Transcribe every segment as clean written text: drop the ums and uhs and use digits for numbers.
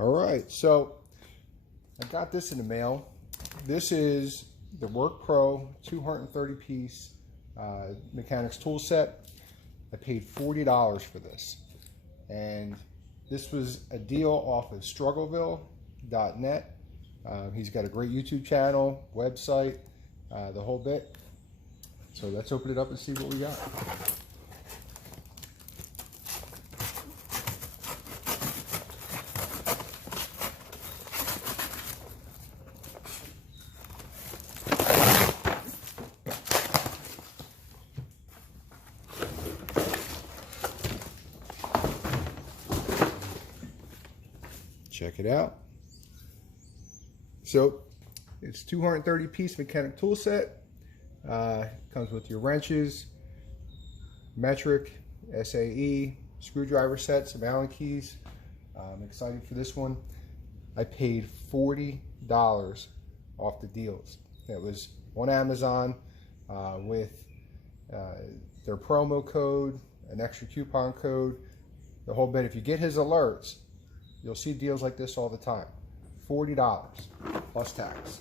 All right, so I got this in the mail. This is the Work Pro 230 piece mechanics tool set. I paid $40 for this, and this was a deal off of struggleville.net. He's got a great YouTube channel, website, the whole bit. So let's open it up and see what we got. Check it out. So it's 230 piece mechanic tool set. Comes with your wrenches, metric, SAE, screwdriver set, some Allen keys. I'm excited for this one. I paid $40 off the deals. That was on Amazon with their promo code, an extra coupon code, the whole bit. If you get his alerts, you'll see deals like this all the time. $40 plus tax.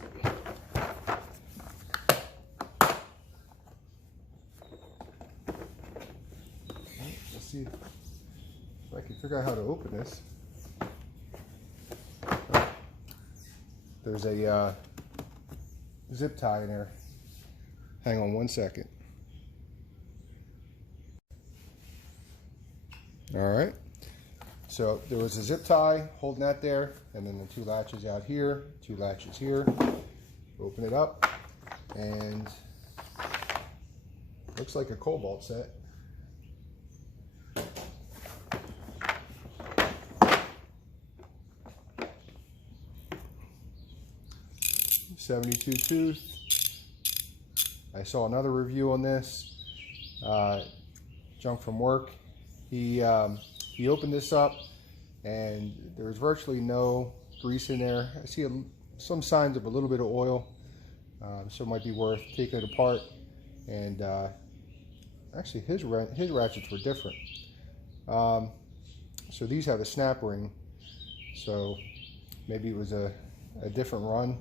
Let's see if I can figure out how to open this. There's a zip tie in there. Hang on one second. All right. So there was a zip tie holding that there, and then the two latches out here, two latches here. Open it up, and looks like a Cobalt set. .72 tooth. I saw another review on this. Junk from work. He opened this up, and there was virtually no grease in there. I see some signs of a little bit of oil, so it might be worth taking it apart. And actually, his ratchets were different. So these have a snap ring, so maybe it was a different run.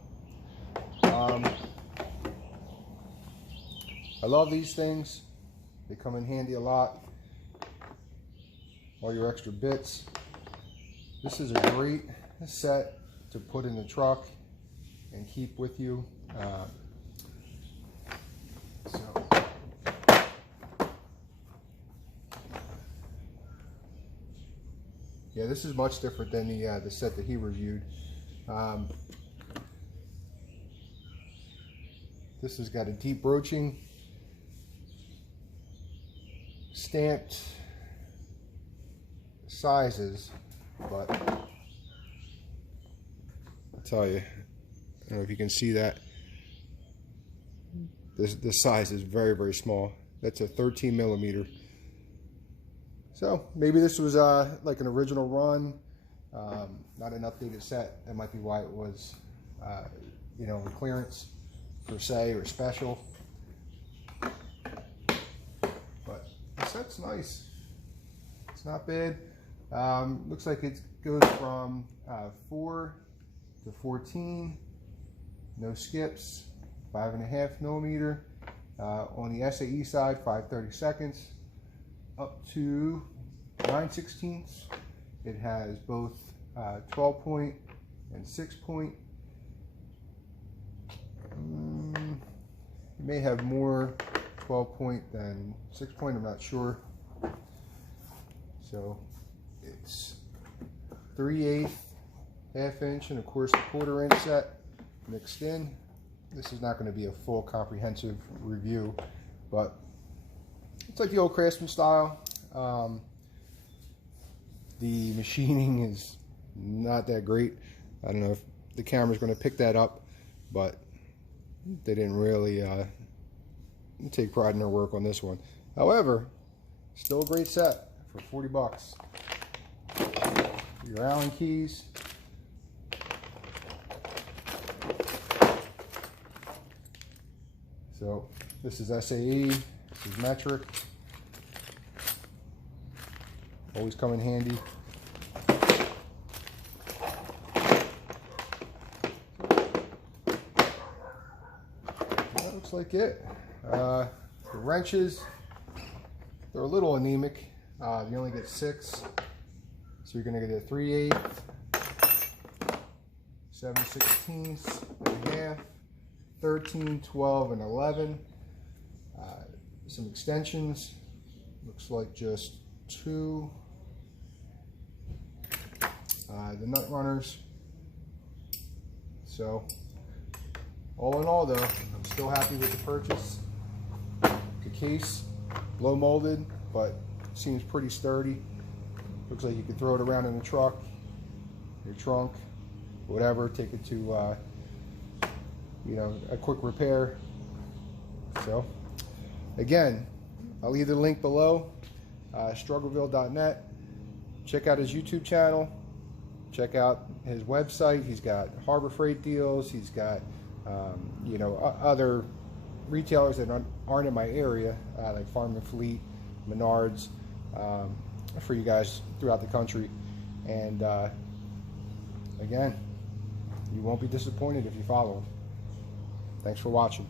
I love these things. They come in handy a lot. All your extra bits. This is a great set to put in the truck and keep with you. Yeah, this is much different than the set that he reviewed. This has got a deep broaching, stamped sizes, but I'll tell you, I don't know if you can see that. This size is very, very small. That's a 13 millimeter. So maybe this was like an original run, not an updated set. That might be why it was, you know, in clearance per se or special. But the set's nice. It's not bad. Looks like it goes from 4 to 14. No skips. 5.5 millimeter. On the SAE side, 5/32, up to 9/16. It has both 12 point and 6 point. It may have more 12 point than 6 point, I'm not sure. So it's 3/8, ½ inch, and of course the 1/4 inch set mixed in. This is not going to be a full comprehensive review, but it's like the old Craftsman style. The machining is not that great. I don't know if the camera's going to pick that up, but they didn't really take pride in their work on this one. However, still a great set for 40 bucks. Your Allen keys. So this is SAE, this is metric. Always come in handy. looks like it. The wrenches, they're a little anemic. You only get 6. So you're going to get a 3/8, 7/16 and a half, 13, 12, and 11. Some extensions. Looks like just 2. The nut runners. So, all in all though, I'm still happy with the purchase. The case, low molded, but seems pretty sturdy. Looks like you could throw it around in the truck, your trunk, whatever, take it to, you know, a quick repair. So, again, I'll leave the link below, struggleville.net. Check out his YouTube channel. Check out his website. He's got Harbor Freight deals. He's got, you know, other retailers that aren't in my area, like Farm and Fleet, Menards, for you guys throughout the country. And again, you won't be disappointed if you follow him. Thanks for watching.